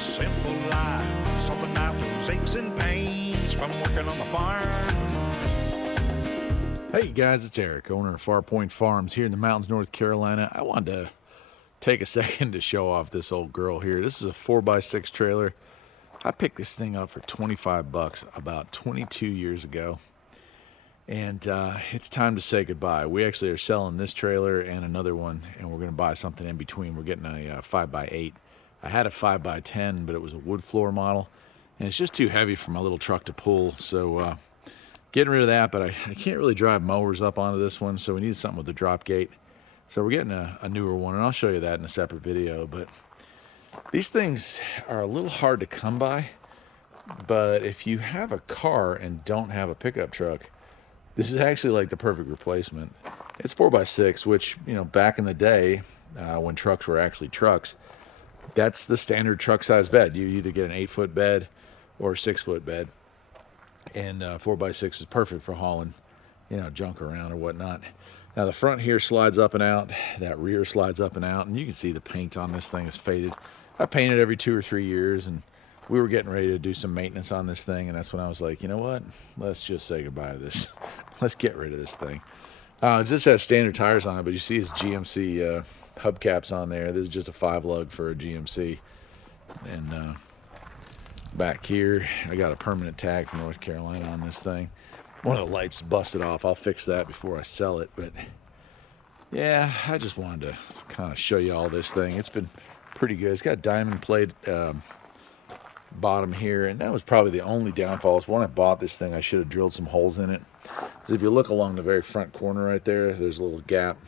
simple life, something out those aches and pains from working on the farm. Hey guys, it's Eric, owner of Farpoint Farms here in the mountains, North Carolina. I wanted to take a second to show off this old girl here. This is a 4x6 trailer. I picked this thing up for 25 bucks about 22 years ago. And it's time to say goodbye. We actually are selling this trailer and another one, and we're going to buy something in between. We're getting a 5x8. I had a 5x10, but it was a wood floor model, and it's just too heavy for my little truck to pull. So getting rid of that, but I can't really drive mowers up onto this one, so we need something with the drop gate. So we're getting a newer one, and I'll show you that in a separate video. But these things are a little hard to come by, but if you have a car and don't have a pickup truck, this is actually like the perfect replacement. It's 4x6, which, you know, back in the day when trucks were actually trucks, that's the standard truck size bed. You either get an 8-foot bed or a 6-foot bed. And 4x6 is perfect for hauling, you know, junk around or whatnot. Now the front here slides up and out, that rear slides up and out, and you can see the paint on this thing is faded. I paint it every 2 or 3 years, and we were getting ready to do some maintenance on this thing, and that's when I was like, you know what, let's just say goodbye to this. Let's get rid of this thing. It just has standard tires on it, but you see his GMC hubcaps on there. This is just a 5-lug for a GMC. And back here, I got a permanent tag from North Carolina on this thing. One of the lights busted off. I'll fix that before I sell it. But yeah, I just wanted to kind of show you all this thing. It's been pretty good. It's got diamond plate bottom here, and that was probably the only downfall. Is when I bought this thing, I should have drilled some holes in it. Because if you look along the very front corner right there, there's a little gap.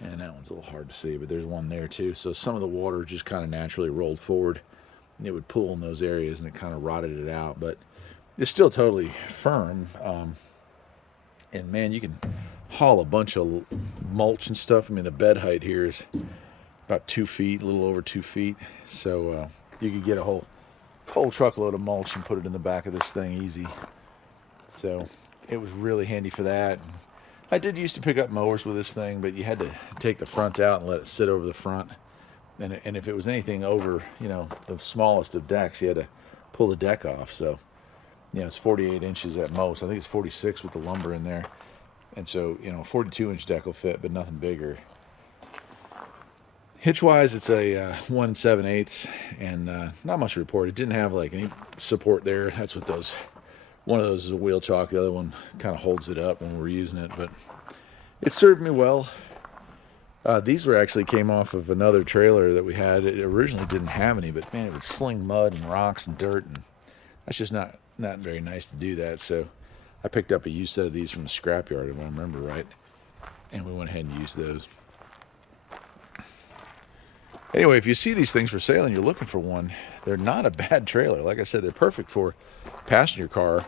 And that one's a little hard to see, but there's one there too. So some of the water just kind of naturally rolled forward. And it would pool in those areas, and it kind of rotted it out. But it's still totally firm. And man, you can haul a bunch of mulch and stuff. I mean, the bed height here is about 2 feet, a little over 2 feet. So you could get a whole truckload of mulch and put it in the back of this thing easy. So it was really handy for that. I did used to pick up mowers with this thing, but you had to take the front out and let it sit over the front. And if it was anything over, you know, the smallest of decks, you had to pull the deck off. So, you know, it's 48 inches at most. I think it's 46 with the lumber in there. And so, you know, a 42-inch deck will fit, but nothing bigger. Hitch-wise, it's a 1 7/8, and not much to report. It didn't have like any support there. That's what those. One of those is a wheel chock. The other one kind of holds it up when we're using it. But it served me well. These actually came off of another trailer that we had. It originally didn't have any, but man, it would sling mud and rocks and dirt, and that's just not very nice to do that. So I picked up a used set of these from the scrapyard, if I remember right, and we went ahead and used those. Anyway, if you see these things for sale and you're looking for one, they're not a bad trailer. Like I said, they're perfect for passenger car,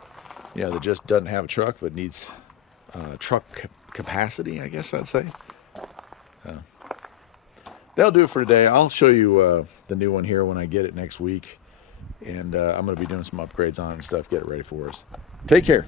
you know, that just doesn't have a truck but needs truck capacity, I guess I'd say. That'll do it for today. I'll show you the new one here when I get it next week, and I'm going to be doing some upgrades on it and stuff, get it ready for us. Take care.